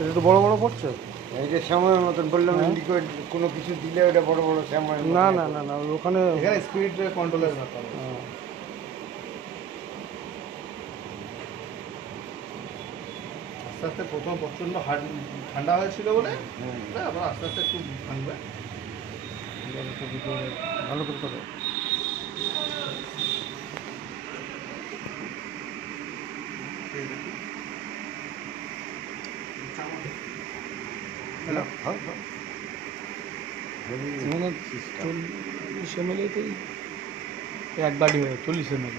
এটা তো বড় বড় পড়ছে। এইটা সময়ের মতন বললাম, লিকুইড কোনো কিছু দিলে ওটা বড় বড় সময়। না না না না ওখানে এখানে স্পিড কন্ট্রোলের ব্যাপার। আস্তে আস্তে প্রথম প্রচণ্ড ঠান্ডা হয়েছিল বলে আবার আস্তে আস্তে একটু ভাঙবে। ভালো করে করো। মানে 40 ml তো এক বাটি হয়, 40 ml।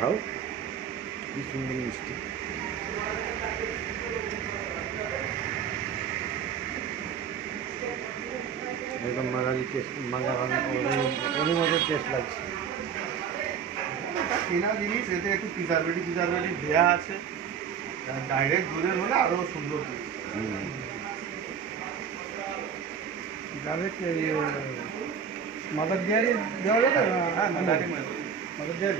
খাও, কি সুন্দর মিষ্টি। একদম মাগালি টেস্ট, ওরই মতো টেস্ট লাগছে। কেনা জিনিস, এতে একটু প্রিজারভেটিভ দেওয়া আছে। ডাইরেক্ট দুধের হলে আরও সুন্দর। ডাইরেক্ট মাদার ডেয়ারি দেওয়া যাবে? হ্যাঁ, মাদার ডেয়ারি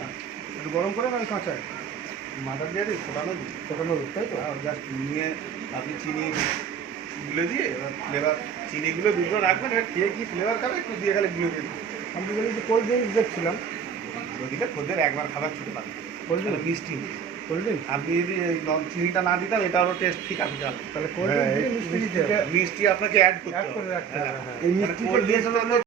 একটু গরম করে, মানে কাঁচা মাদার ডেয়ারি ফোটানো দুধ। ফোটানো দুধ, তাই তো? জাস্ট নিয়ে আপনি চিনি গুলে দিয়ে এবার ফ্লেভার, চিনিগুলো দুধ রাখবেন, এবার খেয়ে কি ফ্লেভার খাবে একটু দিয়ে গেলে গুলো দিয়ে দেবেন। আমি তো যে কোল্ড ড্রিঙ্কস দেখছিলাম, ওদিকে খদ্দের একবার খাবার ছুটে পাবে। কোল্ড তাহলে ড্রিঙ্কস মিষ্টি কোল্ড ড্রিঙ্কস আপনি যদি এই চিনিটা না দিতাম, এটা আরও টেস্ট ঠিক আছে। তাহলে কোল্ড ড্রিঙ্কস মিষ্টি দিতে হবে। মিষ্টি আপনাকে অ্যাড করতে অ্যাড করে হবে। রাখতে হবে, হ্যাঁ। এই মিষ্টিটা দিয়ে